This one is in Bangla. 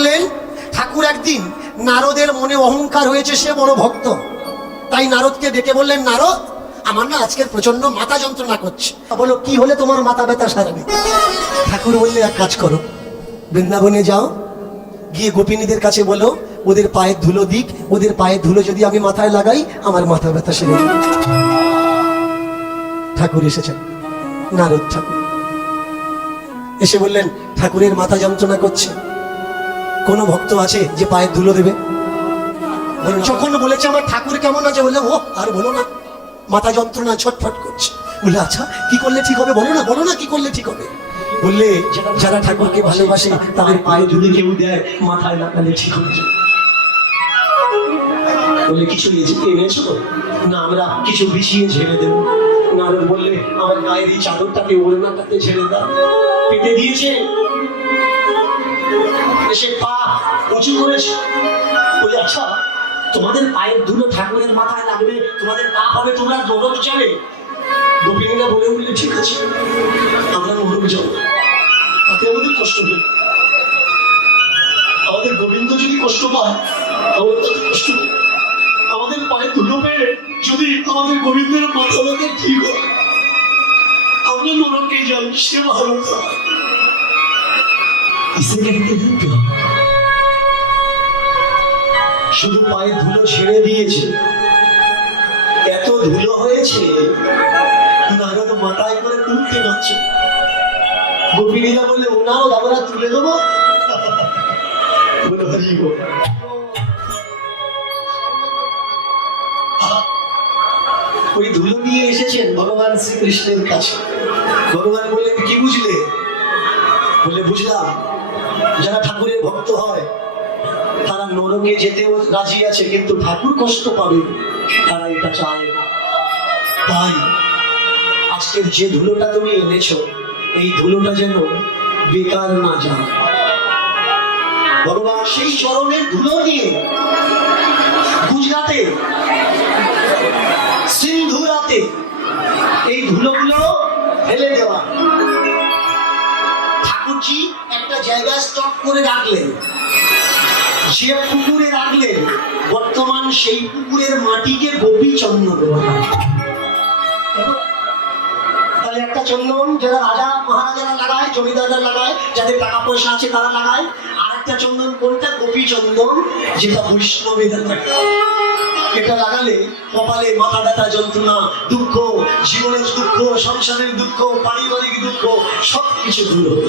বললেন, ঠাকুর একদিন নারদের মনে অহংকার হয়েছে, সে বড় ভক্ত, তাই নারদকে ডেকে বললেন, নারদ আমার না আজকের প্রচন্ড মাথা যন্ত্রণা করছে। বলো কি হলে তোমার মাথা ব্যথা সারবে? ঠাকুর বললে, এক কাজ করো, বৃন্দাবনে যাও, গিয়ে গোপিনীদের কাছে বলো ওদের পায়ের ধুলো দিক, ওদের পায়ের ধুলো যদি আমি মাথায় লাগাই আমার মাথা ব্যথা সেরে যাবে। ঠাকুর এসেছেন, নারদ ঠাকুর এসে বললেন, ঠাকুরের মাথা যন্ত্রণা করছে, কোন ভক্ত আছে যে পায়ের ধুলো দেবে? যখন বলেছে আমার ঠাকুর কেমন আছে, বললে ও আর বলো না, মাথা যন্ত্রণা ছটফট করছে। বললে আচ্ছা কি করলে ঠিক হবে, বলো না বলো না কি করলে ঠিক হবে? বললে যারা ঠাকুরকে ভালোবাসে তাদের পায়ে ধুলো কেউ দেয়, মাথায় লাগালে ঠিক হয়ে যায়। বললে কিছু এনেছো না? আমরা কিছু বিছিয়ে ঝেড়ে দেবো। নারদ বললে, আমার গায়ের এই চাদরটাকে ওড়নাটাতে ঝেড়ে দাও। পেতে দিয়েছে, সে পা উঁচু করেছে। বলে আচ্ছা তোমাদের পায়ের ধুলো ঠাকুরের মাথায় লাগবে, তোমাদের পাপ হবে, তোমরা নরক যাবে। গোপিনীরা বলে উঠলে, ঠিক আছে আমরা নরক যাবো, তাতে আমাদের কষ্ট হবে, আমাদের গোবিন্দ যদি কষ্ট পায় আমাদের তাতে কষ্ট হবে, আমাদের পায়ে ধুলো পেয়ে যদি আমাদের গোবিন্দের মাথা ব্যথা ঠিক হয় আমরা নরকে যাই, সে ভালো হয়। শুধু পায়ে ধুলো ছেড়ে দিয়েছে, এত ধুলো হয়েছে নারদ মাথায় করে তুলতে পারছে। গোপিনীরা বললে, ওনাও আমরা তুলে দেবো। বলে হরি গো, ওই ধুলো নিয়ে এসেছেন ভগবান শ্রীকৃষ্ণের কাছে। ভগবান বললেন, কি বুঝলে? বলে বুঝলাম যারা ঠাকুরের ভক্ত হয় তারা নরকে যেতেও রাজি আছে, কিন্তু ঠাকুর কষ্ট পাবে তারা এটা চায় না। তাই আজকের যে ধুলোটা তুমি এনেছো এই ধুলোটা যেন বেকার না যায়। ভগবান সেই চরণের ধুলো নিয়ে গুজরাটে সিন্ধুরাতে এই ধুলোগুলো ফেলে দেওয়া। ঠাকুরজি একটা জায়গায় স্টক করে রাখলেন, যে পুকুরে রাখলেন বর্তমান সেই পুকুরের মাটিকে গোপী চন্দন দেওয়া। তাহলে একটা চন্দন যারা রাজা মহারাজারা লাগায়, জমিদাররা লাগায়, যাদের টাকা পয়সা আছে তারা লাগায়, আর একটা চন্দন কোনটা? গোপী চন্দন, যেটা বৈষ্ণবেরা লাগায়। এটা লাগালে কপালে মাথা ব্যথা যন্ত্রণা, দুঃখ, জীবনের দুঃখ, সংসারের দুঃখ, পারিবারিক দুঃখ সবকিছু দূর হবে।